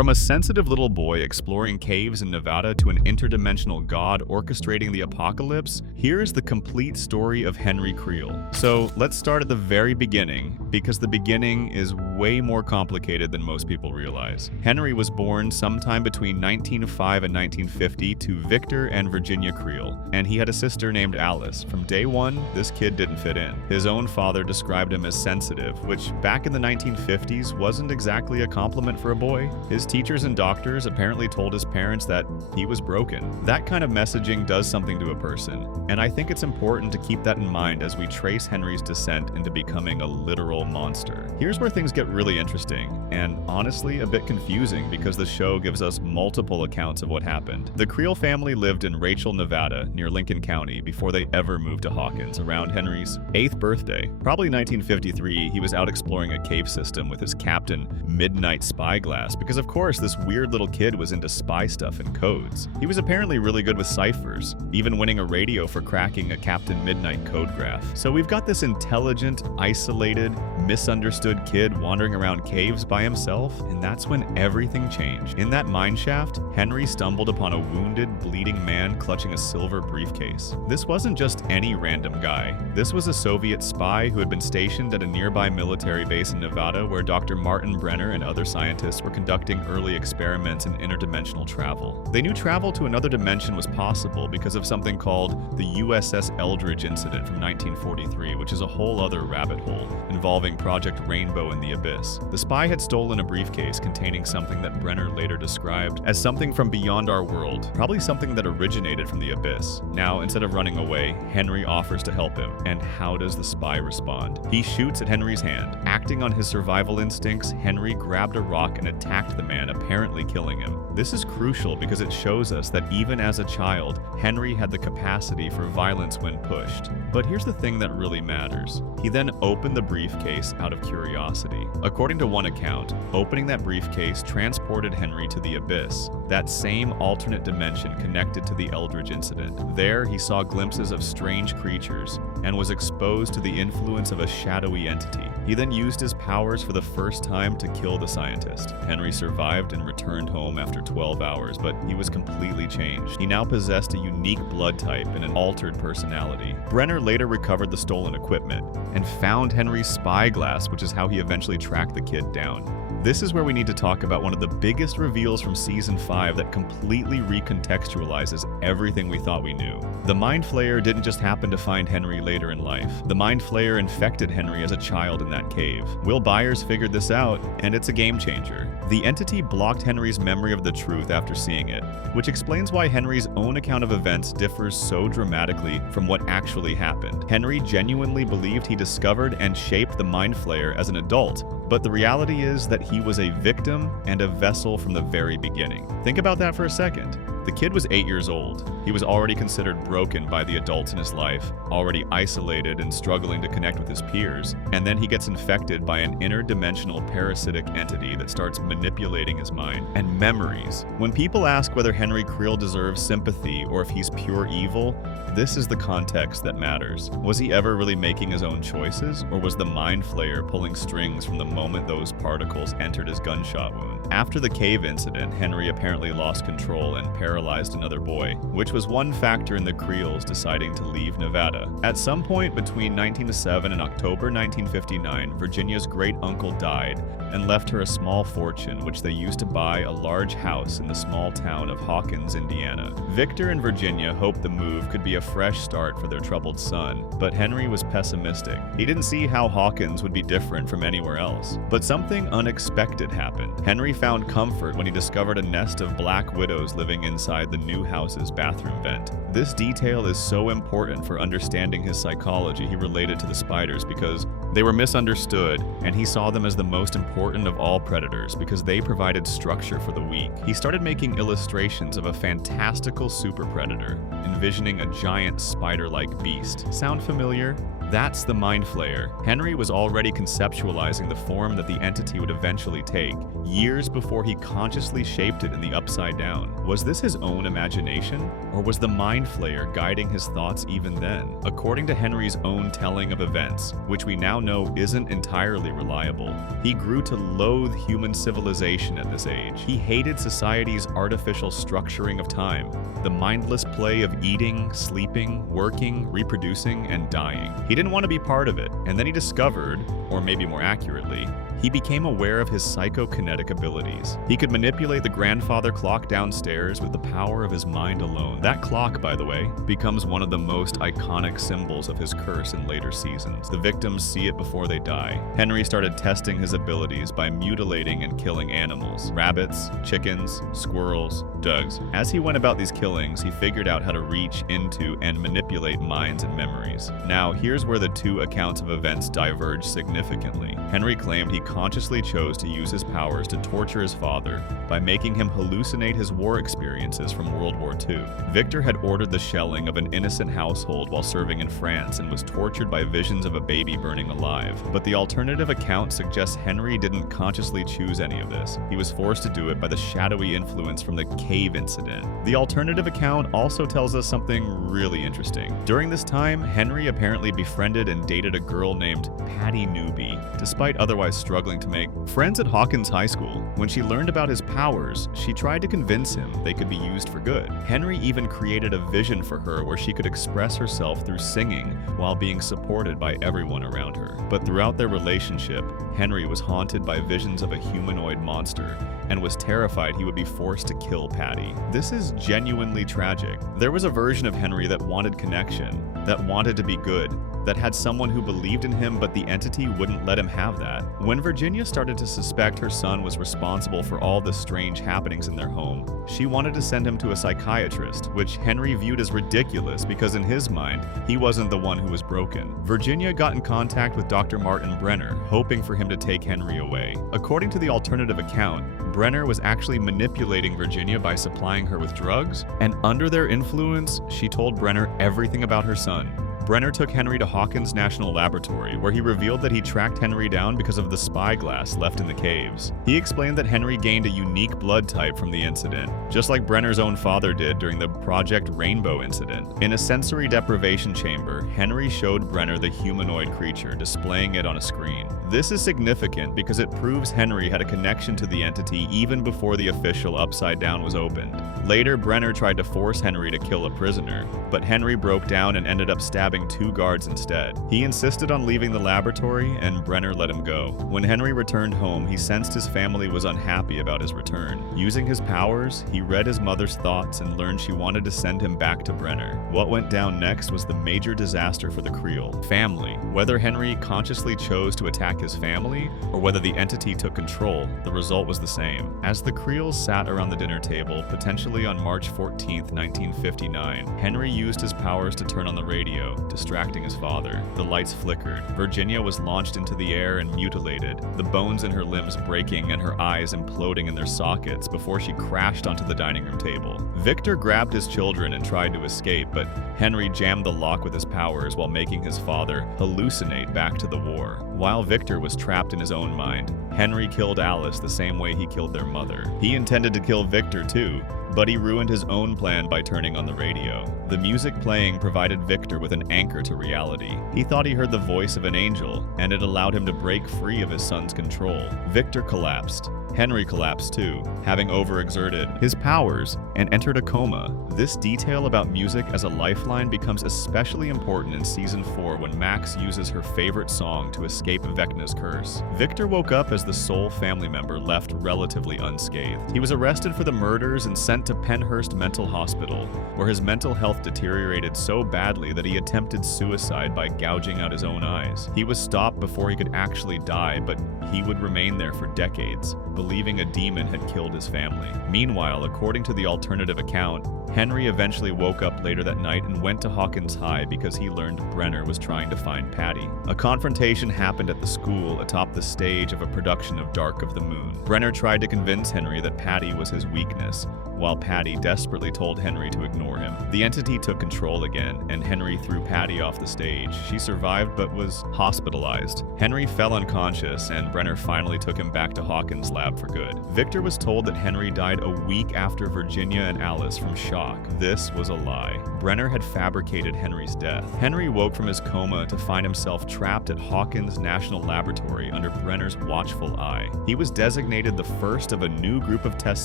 From a sensitive little boy exploring caves in Nevada to an interdimensional god orchestrating the apocalypse, here's the complete story of Henry Creel. So let's start at the very beginning, because the beginning is way more complicated than most people realize. Henry was born sometime between 1905 and 1950 to Victor and Virginia Creel, and he had a sister named Alice. From day one, this kid didn't fit in. His own father described him as sensitive, which back in the 1950s wasn't exactly a compliment for a boy. His teachers and doctors apparently told his parents that he was broken. That kind of messaging does something to a person, and I think it's important to keep that in mind as we trace Henry's descent into becoming a literal monster. Here's where things get really interesting, and honestly a bit confusing because the show gives us multiple accounts of what happened. The Creel family lived in Rachel, Nevada, near Lincoln County, before they ever moved to Hawkins, around Henry's 8th birthday. Probably 1953, he was out exploring a cave system with his Captain Midnight spyglass, because of course this weird little kid was into spy stuff and codes. He was apparently really good with ciphers, even winning a radio for cracking a Captain Midnight code graph. So we've got this intelligent, isolated, misunderstood kid wandering around caves by himself, and that's when everything changed. In that mineshaft, Henry stumbled upon a wounded, bleeding man clutching a silver briefcase. This wasn't just any random guy. This was a Soviet spy who had been stationed at a nearby military base in Nevada where Dr. Martin Brenner and other scientists were conducting early experiments in interdimensional travel. They knew travel to another dimension was possible because of something called the USS Eldridge incident from 1943, which is a whole other rabbit hole involving Project Rainbow in the Abyss. The spy had stolen a briefcase containing something that Brenner later described as something from beyond our world, probably something that originated from the Abyss. Now, instead of running away, Henry offers to help him. And how does the spy respond? He shoots at Henry's hand. Acting on his survival instincts, Henry grabbed a rock and attacked the man, apparently killing him. This is crucial because it shows us that even as a child, Henry had the capacity for violence when pushed. But here's the thing that really matters. He then opened the briefcase out of curiosity. According to one account, opening that briefcase transported Henry to the Abyss, that same alternate dimension connected to the Eldridge incident. There, he saw glimpses of strange creatures and was exposed to the influence of a shadowy entity. He then used his powers for the first time to kill the scientist. Henry survived and returned home after 12 hours, but he was completely changed. He now possessed a unique blood type and an altered personality. Brenner later recovered the stolen equipment and found Henry's spyglass, which is how he eventually tracked the kid down. This is where we need to talk about one of the biggest reveals from Season 5 that completely recontextualizes everything we thought we knew. The Mind Flayer didn't just happen to find Henry later in life. The Mind Flayer infected Henry as a child in that cave. Will Byers figured this out, and it's a game changer. The entity blocked Henry's memory of the truth after seeing it, which explains why Henry's own account of events differs so dramatically from what actually happened. Henry genuinely believed he discovered and shaped the Mind Flayer as an adult, but the reality is that he was a victim and a vessel from the very beginning. Think about that for a second. The kid was 8 years old. He was already considered broken by the adults in his life, already isolated and struggling to connect with his peers, and then he gets infected by an interdimensional parasitic entity that starts manipulating his mind and memories. When people ask whether Henry Creel deserves sympathy or if he's pure evil, this is the context that matters. Was he ever really making his own choices, or was the Mind Flayer pulling strings from the moment those particles entered his gunshot wound? After the cave incident, Henry apparently lost control and paralyzed another boy, which was one factor in the Creels deciding to leave Nevada. At some point between 1907 and October 1959, Virginia's great-uncle died and left her a small fortune, which they used to buy a large house in the small town of Hawkins, Indiana. Victor and Virginia hoped the move could be a fresh start for their troubled son, but Henry was pessimistic. He didn't see how Hawkins would be different from anywhere else. But something unexpected happened. Henry found comfort when he discovered a nest of black widows living inside the new house's bathroom vent. This detail is so important for understanding his psychology. He related to the spiders because they were misunderstood, and he saw them as the most important of all predators because they provided structure for the weak. He started making illustrations of a fantastical super predator, envisioning a giant spider-like beast. Sound familiar? That's the Mind Flayer. Henry was already conceptualizing the form that the entity would eventually take, years before he consciously shaped it in the Upside Down. Was this his own imagination? Or was the Mind Flayer guiding his thoughts even then? According to Henry's own telling of events, which we now know isn't entirely reliable, he grew to loathe human civilization at this age. He hated society's artificial structuring of time, the mindless play of eating, sleeping, working, reproducing, and dying. He didn't want to be part of it, and then he discovered, or maybe more accurately, he became aware of his psychokinetic abilities. He could manipulate the grandfather clock downstairs with the power of his mind alone. That clock, by the way, becomes one of the most iconic symbols of his curse in later seasons. The victims see it before they die. Henry started testing his abilities by mutilating and killing animals: rabbits, chickens, squirrels, dogs. As he went about these killings, he figured out how to reach into and manipulate minds and memories. Now, here's where the two accounts of events diverge significantly. Henry claimed he consciously chose to use his powers to torture his father by making him hallucinate his war experiences from World War II. Victor had ordered the shelling of an innocent household while serving in France and was tortured by visions of a baby burning alive. But the alternative account suggests Henry didn't consciously choose any of this. He was forced to do it by the shadowy influence from the cave incident. The alternative account also tells us something really interesting. During this time, Henry apparently befriended and dated a girl named Patty Newby, despite otherwise struggling to make friends at Hawkins High School. When she learned about his powers, she tried to convince him they could be used for good. Henry even created a vision for her where she could express herself through singing while being supported by everyone around her. But throughout their relationship, Henry was haunted by visions of a humanoid monster and was terrified he would be forced to kill Patty. This is genuinely tragic. There was a version of Henry that wanted connection, that wanted to be good, that had someone who believed in him, but the entity wouldn't let him have that. When Virginia started to suspect her son was responsible for all the strange happenings in their home, she wanted to send him to a psychiatrist, which Henry viewed as ridiculous because in his mind, he wasn't the one who was broken. Virginia got in contact with Dr. Martin Brenner, hoping for him to take Henry away. According to the alternative account, Brenner was actually manipulating Virginia by supplying her with drugs, and under their influence, she told Brenner everything about her son. Brenner took Henry to Hawkins National Laboratory, where he revealed that he tracked Henry down because of the spyglass left in the caves. He explained that Henry gained a unique blood type from the incident, just like Brenner's own father did during the Project Rainbow incident. In a sensory deprivation chamber, Henry showed Brenner the humanoid creature, displaying it on a screen. This is significant because it proves Henry had a connection to the entity even before the official Upside Down was opened. Later, Brenner tried to force Henry to kill a prisoner, but Henry broke down and ended up stabbing 2 guards instead. He insisted on leaving the laboratory, and Brenner let him go. When Henry returned home, he sensed his family was unhappy about his return. Using his powers, he read his mother's thoughts and learned she wanted to send him back to Brenner. What went down next was the major disaster for the Creel family. Whether Henry consciously chose to attack his family, or whether the entity took control, the result was the same. As the Creels sat around the dinner table, potentially on March 14, 1959, Henry used his powers to turn on the radio, distracting his father. The lights flickered. Virginia was launched into the air and mutilated, the bones in her limbs breaking and her eyes imploding in their sockets before she crashed onto the dining room table. Victor grabbed his children and tried to escape, but Henry jammed the lock with his powers while making his father hallucinate back to the war. While Victor was trapped in his own mind, Henry killed Alice the same way he killed their mother. He intended to kill Victor too, but he ruined his own plan by turning on the radio. The music playing provided Victor with an anchor to reality. He thought he heard the voice of an angel, and it allowed him to break free of his son's control. Victor collapsed. Henry collapsed too, having overexerted his powers and entered a coma. This detail about music as a lifeline becomes especially important in Season 4 when Max uses her favorite song to escape Vecna's curse. Victor woke up as the sole family member left relatively unscathed. He was arrested for the murders and sent to Penhurst Mental Hospital, where his mental health deteriorated so badly that he attempted suicide by gouging out his own eyes. He was stopped before he could actually die, but he would remain there for decades. believing a demon had killed his family. Meanwhile, according to the alternative account, Henry eventually woke up later that night and went to Hawkins High because he learned Brenner was trying to find Patty. A confrontation happened at the school atop the stage of a production of Dark of the Moon. Brenner tried to convince Henry that Patty was his weakness, while Patty desperately told Henry to ignore him. The entity took control again, and Henry threw Patty off the stage. She survived but was hospitalized. Henry fell unconscious, and Brenner finally took him back to Hawkins' lab for good. Victor was told that Henry died a week after Virginia and Alice from shock. This was a lie. Brenner had fabricated Henry's death. Henry woke from his coma to find himself trapped at Hawkins National Laboratory under Brenner's watchful eye. He was designated the first of a new group of test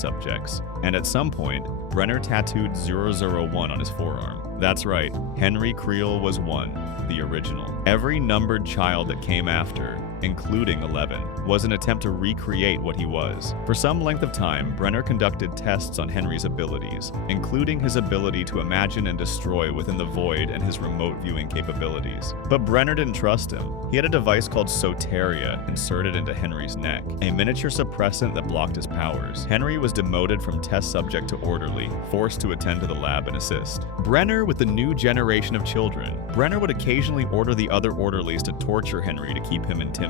subjects, and at some point, Brenner tattooed 001 on his forearm. That's right, Henry Creel was one, the original. Every numbered child that came after, including 11, was an attempt to recreate what he was. For some length of time, Brenner conducted tests on Henry's abilities, including his ability to imagine and destroy within the void and his remote viewing capabilities. But Brenner didn't trust him. He had a device called Soteria inserted into Henry's neck, a miniature suppressant that blocked his powers. Henry was demoted from test subject to orderly, forced to attend to the lab and assist. Brenner with the new generation of children. Brenner would occasionally order the other orderlies to torture Henry to keep him intimidated.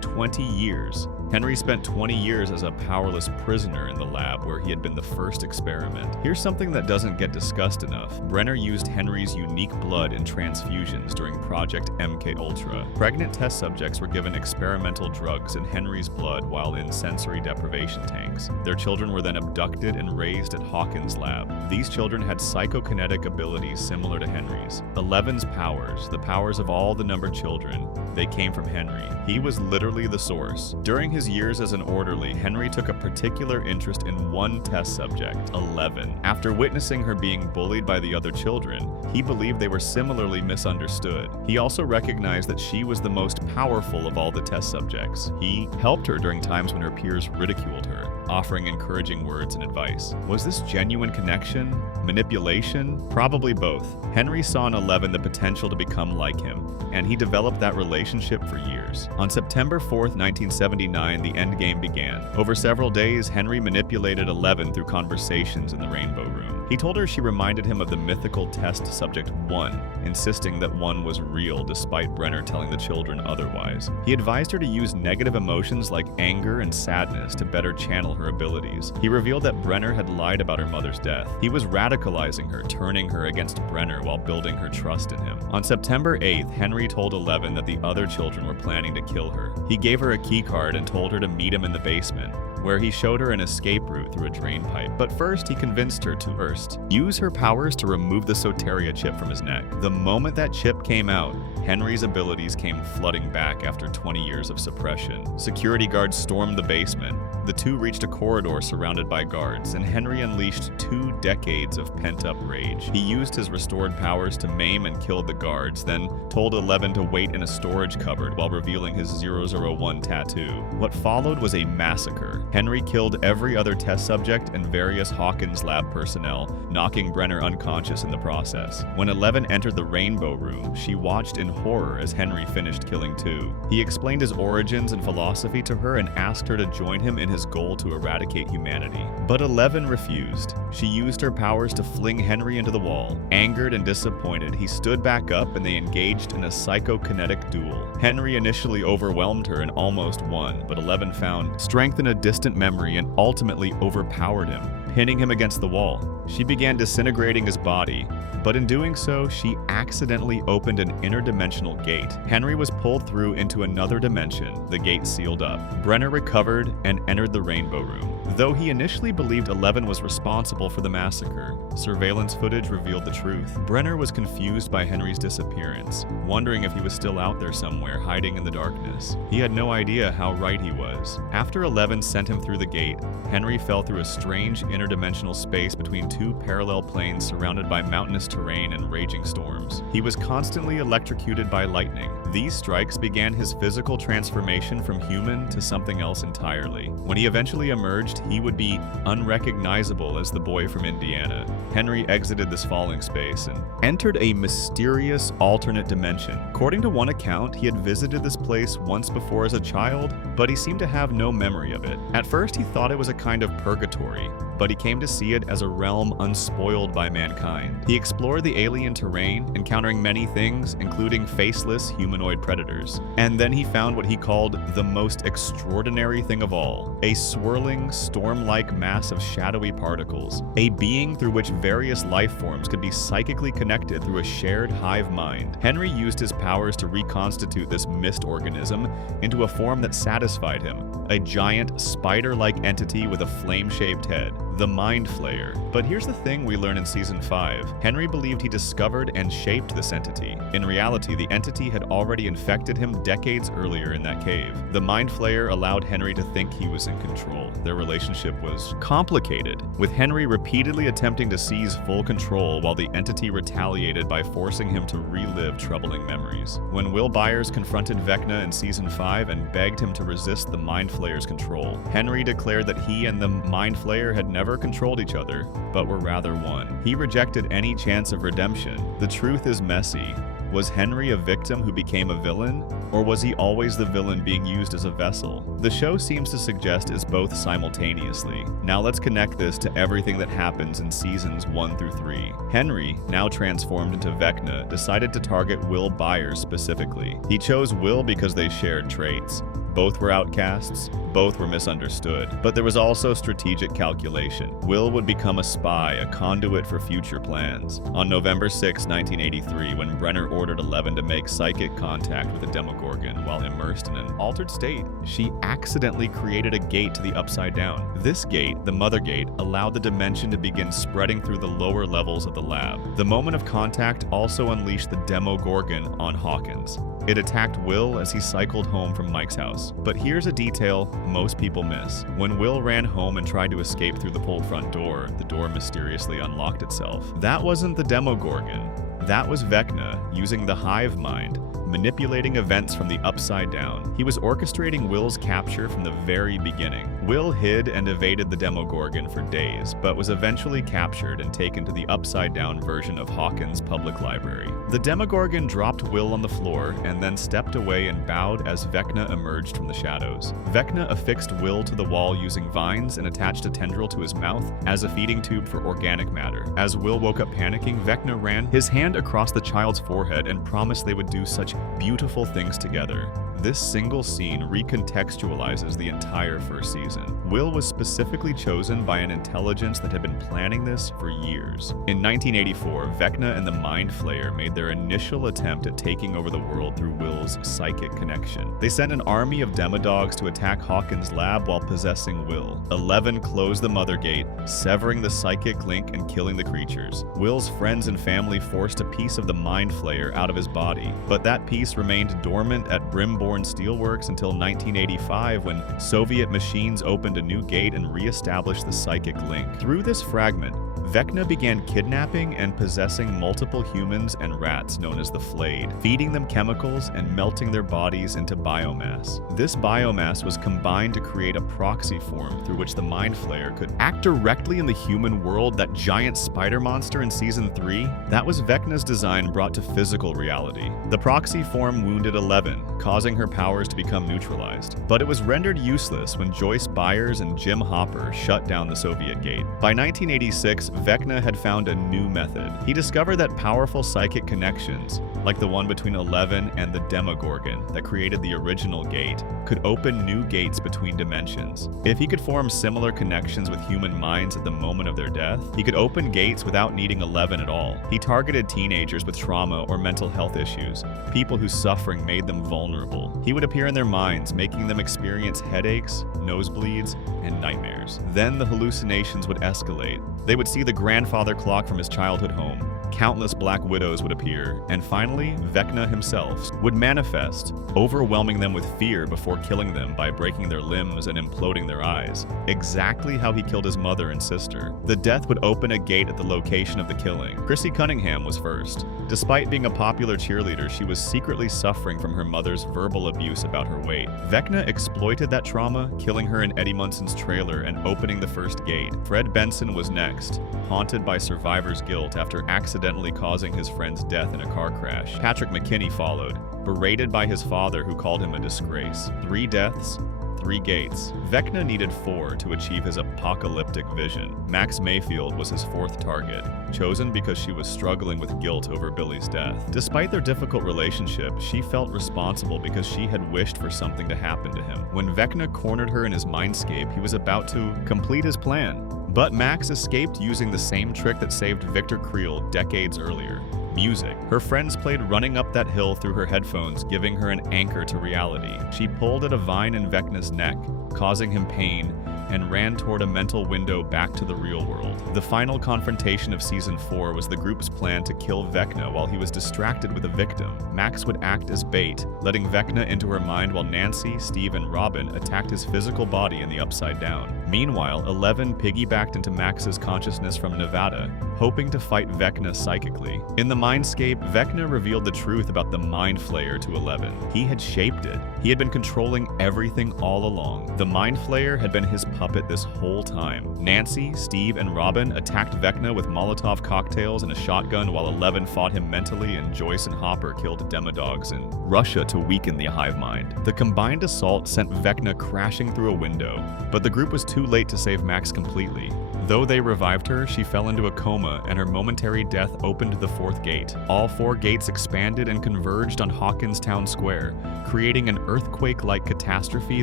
20 years. Henry spent 20 years as a powerless prisoner in the lab where he had been the first experiment. Here's something that doesn't get discussed enough. Brenner used Henry's unique blood in transfusions during Project MKUltra. Pregnant test subjects were given experimental drugs in Henry's blood while in sensory deprivation tanks. Their children were then abducted and raised at Hawkins' lab. These children had psychokinetic abilities similar to Henry's. 11's powers, the powers of all the numbered children, they came from Henry. He was literally the source. During his years as an orderly, Henry took a particular interest in one test subject, 11. After witnessing her being bullied by the other children, he believed they were similarly misunderstood. He also recognized that she was the most powerful of all the test subjects. He helped her during times when her peers ridiculed her, offering encouraging words and advice. Was this genuine connection? Manipulation? Probably both. Henry saw in 11 the potential to become like him, and he developed that relationship for years. On September 4th, 1979, the endgame began. Over several days, Henry manipulated 11 through conversations in the Rainbow Room. He told her she reminded him of the mythical test subject 1, insisting that 1 was real despite Brenner telling the children otherwise. He advised her to use negative emotions like anger and sadness to better channel her abilities. He revealed that Brenner had lied about her mother's death. He was radicalizing her, turning her against Brenner while building her trust in him. On September 8th, Henry told 11 that the other children were planning to kill her. He gave her a key card and told her to meet him in the basement, where he showed her an escape route through a drain pipe. But first, he convinced her to first use her powers to remove the Soteria chip from his neck. The moment that chip came out, Henry's abilities came flooding back after 20 years of suppression. Security guards stormed the basement. The two reached a corridor surrounded by guards, and Henry unleashed 2 decades of pent-up rage. He used his restored powers to maim and kill the guards, then told 11 to wait in a storage cupboard while revealing his 001 tattoo. What followed was a massacre. Henry killed every other test subject and various Hawkins lab personnel, knocking Brenner unconscious in the process. When 11 entered the Rainbow Room, she watched in horror as Henry finished killing 2. He explained his origins and philosophy to her and asked her to join him in his goal to eradicate humanity. But 11 refused. She used her powers to fling Henry into the wall. Angered and disappointed, he stood back up and they engaged in a psychokinetic duel. Henry initially overwhelmed her and almost won, but 11 found strength in a distant memory and ultimately overpowered him, pinning him against the wall. She began disintegrating his body, but in doing so, she accidentally opened an interdimensional gate. Henry was pulled through into another dimension. The gate sealed up. Brenner recovered and entered the Rainbow Room. Though he initially believed 11 was responsible for the massacre, surveillance footage revealed the truth. Brenner was confused by Henry's disappearance, wondering if he was still out there somewhere, hiding in the darkness. He had no idea how right he was. After 11 sent him through the gate, Henry fell through a strange interdimensional space between 2 parallel planes surrounded by mountainous terrain and raging storms. He was constantly electrocuted by lightning. These strikes began his physical transformation from human to something else entirely. When he eventually emerged emerged, he would be unrecognizable as the boy from Indiana. Henry exited this falling space and entered a mysterious alternate dimension. According to one account, he had visited this place once before as a child, but he seemed to have no memory of it. At first, he thought it was a kind of purgatory, but he came to see it as a realm unspoiled by mankind. He explored the alien terrain, encountering many things, including faceless humanoid predators. And then he found what he called the most extraordinary thing of all, a swirling, storm-like mass of shadowy particles, a being through which various life forms could be psychically connected through a shared hive mind. Henry used his powers to reconstitute this mist organism into a form that satisfied him, a giant, spider-like entity with a flame-shaped head, the Mind Flayer. But here's the thing we learn in Season 5. Henry believed he discovered and shaped this entity. In reality, the entity had already infected him decades earlier in that cave. The Mind Flayer allowed Henry to think he was in control. Their relationship was complicated, with Henry repeatedly attempting to seize full control while the entity retaliated by forcing him to relive troubling memories. When Will Byers confronted Vecna in Season 5 and begged him to resist the Mind Flayer's control, Henry declared that he and the Mind Flayer had never controlled each other, but were rather one. He rejected any chance of redemption. The truth is messy. Was Henry a victim who became a villain, or was he always the villain being used as a vessel? The show seems to suggest it's both simultaneously. Now let's connect this to everything that happens in seasons 1 through 3. Henry, now transformed into Vecna, decided to target Will Byers specifically. He chose Will because they shared traits. Both were outcasts, both were misunderstood, but there was also strategic calculation. Will would become a spy, a conduit for future plans. On November 6, 1983, when Brenner ordered Eleven to make psychic contact with a Demogorgon while immersed in an altered state, she accidentally created a gate to the Upside Down. This gate, the Mother Gate, allowed the dimension to begin spreading through the lower levels of the lab. The moment of contact also unleashed the Demogorgon on Hawkins. It attacked Will as he cycled home from Mike's house. But here's a detail most people miss. When Will ran home and tried to escape through the pulled front door, the door mysteriously unlocked itself. That wasn't the Demogorgon. That was Vecna, using the hive mind, manipulating events from the Upside Down. He was orchestrating Will's capture from the very beginning. Will hid and evaded the Demogorgon for days, but was eventually captured and taken to the Upside Down version of Hawkins' public library. The Demogorgon dropped Will on the floor and then stepped away and bowed as Vecna emerged from the shadows. Vecna affixed Will to the wall using vines and attached a tendril to his mouth as a feeding tube for organic matter. As Will woke up panicking, Vecna ran his hand across the child's forehead and promised they would do such beautiful things together. This single scene recontextualizes the entire first season. Will was specifically chosen by an intelligence that had been planning this for years. In 1984, Vecna and the Mind Flayer made their initial attempt at taking over the world through Will's psychic connection. They sent an army of demodogs to attack Hawkins' lab while possessing Will. 11 closed the Mother Gate, severing the psychic link and killing the creatures. Will's friends and family forced a piece of the Mind Flayer out of his body, but that piece remained dormant at Brimborn Steelworks until 1985, when Soviet machines opened a new gate and re-established the psychic link. Through this fragment, Vecna began kidnapping and possessing multiple humans and rats known as the Flayed, feeding them chemicals and melting their bodies into biomass. This biomass was combined to create a proxy form through which the Mind Flayer could act directly in the human world. That giant spider monster in Season 3, that was Vecna's design brought to physical reality. The proxy form wounded 11, causing her powers to become neutralized. But it was rendered useless when Joyce Byers and Jim Hopper shut down the Soviet gate. By 1986, Vecna had found a new method. He discovered that powerful psychic connections, like the one between Eleven and the Demogorgon that created the original gate, could open new gates between dimensions. If he could form similar connections with human minds at the moment of their death, he could open gates without needing Eleven at all. He targeted teenagers with trauma or mental health issues, people whose suffering made them vulnerable. He would appear in their minds, making them experience headaches, nosebleeds, and nightmares. Then the hallucinations would escalate. They would see the grandfather clock from his childhood home, countless Black Widows would appear, and finally, Vecna himself would manifest, overwhelming them with fear before killing them by breaking their limbs and imploding their eyes, exactly how he killed his mother and sister. The death would open a gate at the location of the killing. Chrissy Cunningham was first. Despite being a popular cheerleader, she was secretly suffering from her mother's verbal abuse about her weight. Vecna exploited that trauma, killing her in Eddie Munson's trailer and opening the first gate. Fred Benson was next, haunted by survivor's guilt after accidentally causing his friend's death in a car crash. Patrick McKinney followed, berated by his father who called him a disgrace. 3 deaths, 3 gates. Vecna needed 4 to achieve his apocalyptic vision. Max Mayfield was his 4th target, chosen because she was struggling with guilt over Billy's death. Despite their difficult relationship, she felt responsible because she had wished for something to happen to him. When Vecna cornered her in his mindscape, he was about to complete his plan. But Max escaped using the same trick that saved Victor Creel decades earlier. Music. Her friends played Running Up That Hill through her headphones, giving her an anchor to reality. She pulled at a vine in Vecna's neck, causing him pain, and ran toward a mental window back to the real world. The final confrontation of Season 4 was the group's plan to kill Vecna while he was distracted with a victim. Max would act as bait, letting Vecna into her mind while Nancy, Steve, and Robin attacked his physical body in the Upside Down. Meanwhile, 11 piggybacked into Max's consciousness from Nevada, hoping to fight Vecna psychically. In the Mindscape, Vecna revealed the truth about the Mind Flayer to 11. He had shaped it. He had been controlling everything all along. The Mind Flayer had been his puppet this whole time. Nancy, Steve, and Robin attacked Vecna with Molotov cocktails and a shotgun while 11 fought him mentally, and Joyce and Hopper killed demodogs in Russia to weaken the hive mind. The combined assault sent Vecna crashing through a window, but the group was too late to save Max completely. Though they revived her, she fell into a coma, and her momentary death opened the 4th gate. All 4 gates expanded and converged on Hawkins Town Square, creating an earthquake-like catastrophe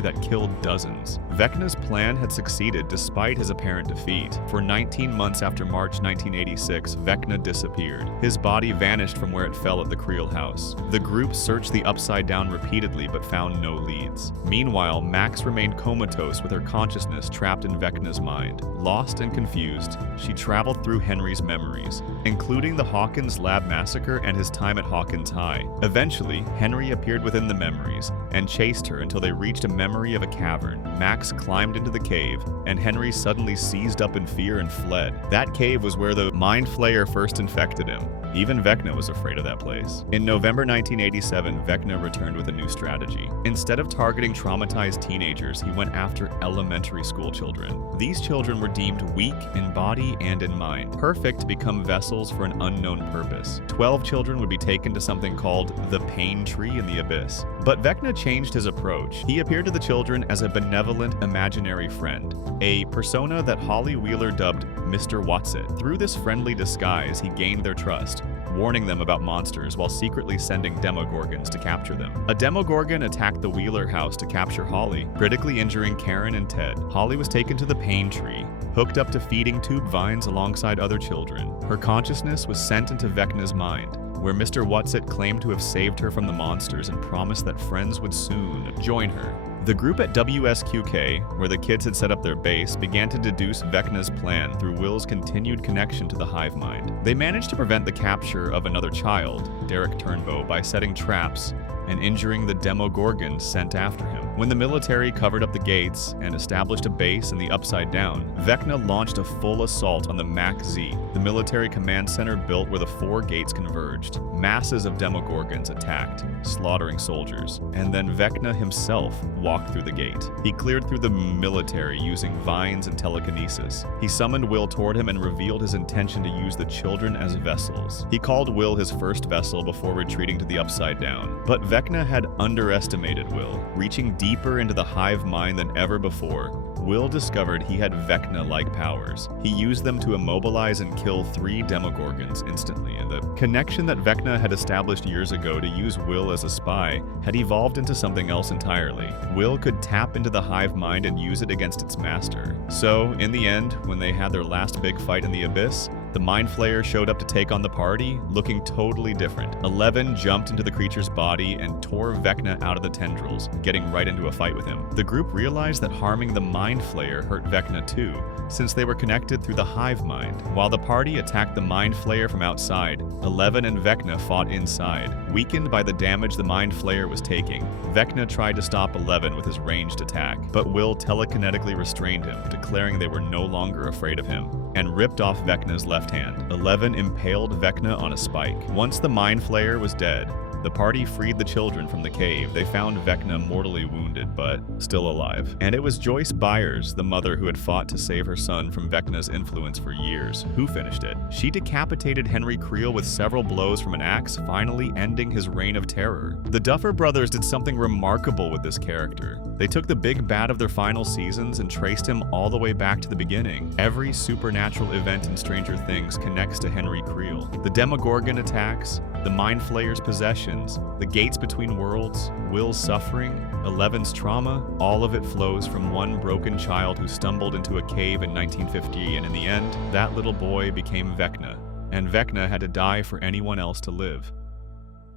that killed dozens. Vecna's plan had succeeded despite his apparent defeat. For 19 months after March 1986, Vecna disappeared. His body vanished from where it fell at the Creel house. The group searched the Upside Down repeatedly but found no leads. Meanwhile, Max remained comatose with her consciousness trapped in Vecna's mind. Lost and confused, she traveled through Henry's memories, including the Hawkins lab massacre and his time at Hawkins High. Eventually, Henry appeared within the memories and chased her until they reached a memory of a cavern. Max climbed into the cave, and Henry suddenly seized up in fear and fled. That cave was where the Mind Flayer first infected him. Even Vecna was afraid of that place. In November 1987, Vecna returned with a new strategy. Instead of targeting traumatized teenagers, he went after elementary school children. These children were deemed weak in body and in mind, perfect to become vessels for an unknown purpose. 12 children would be taken to something called the Pain Tree in the Abyss. But Vecna changed his approach. He appeared to the children as a benevolent imaginary friend, a persona that Holly Wheeler dubbed Mr. Watsit. Through this friendly disguise, he gained their trust, warning them about monsters while secretly sending demogorgons to capture them. A demogorgon attacked the Wheeler house to capture Holly, critically injuring Karen and Ted. Holly was taken to the Pain Tree, hooked up to feeding tube vines alongside other children. Her consciousness was sent into Vecna's mind, where Mr. Watsit claimed to have saved her from the monsters and promised that friends would soon join her. The group at WSQK, where the kids had set up their base, began to deduce Vecna's plan through Will's continued connection to the hive mind. They managed to prevent the capture of another child, Derek Turnbow, by setting traps and injuring the demogorgon sent after him. When the military covered up the gates and established a base in the Upside Down, Vecna launched a full assault on the MAC-Z, the military command center built where the 4 gates converged. Masses of demogorgons attacked, slaughtering soldiers, and then Vecna himself walked through the gate. He cleared through the military using vines and telekinesis. He summoned Will toward him and revealed his intention to use the children as vessels. He called Will his first vessel before retreating to the Upside Down. But Vecna had underestimated Will, reaching deeper into the hive mind than ever before. Will discovered he had Vecna-like powers. He used them to immobilize and kill 3 demogorgons instantly, and the connection that Vecna had established years ago to use Will as a spy had evolved into something else entirely. Will could tap into the hive mind and use it against its master. So, in the end, when they had their last big fight in the Abyss, The Mind Flayer showed up to take on the party, looking totally different. 11 jumped into the creature's body and tore Vecna out of the tendrils, getting right into a fight with him. The group realized that harming the Mind Flayer hurt Vecna too, since they were connected through the hive mind. While the party attacked the Mind Flayer from outside, 11 and Vecna fought inside. Weakened by the damage the Mind Flayer was taking, Vecna tried to stop 11 with his ranged attack, but Will telekinetically restrained him, declaring they were no longer afraid of him, and ripped off Vecna's left hand. 11 impaled Vecna on a spike. Once the Mind Flayer was dead, the party freed the children from the cave. They found Vecna mortally wounded, but still alive. And it was Joyce Byers, the mother who had fought to save her son from Vecna's influence for years, who finished it. She decapitated Henry Creel with several blows from an axe, finally ending his reign of terror. The Duffer Brothers did something remarkable with this character. They took the big bad of their final seasons and traced him all the way back to the beginning. Every supernatural event in Stranger Things connects to Henry Creel. The Demogorgon attacks, the Mind Flayer's possessions, the gates between worlds, Will's suffering, 11's trauma, all of it flows from one broken child who stumbled into a cave in 1950, and in the end, that little boy became Vecna, and Vecna had to die for anyone else to live.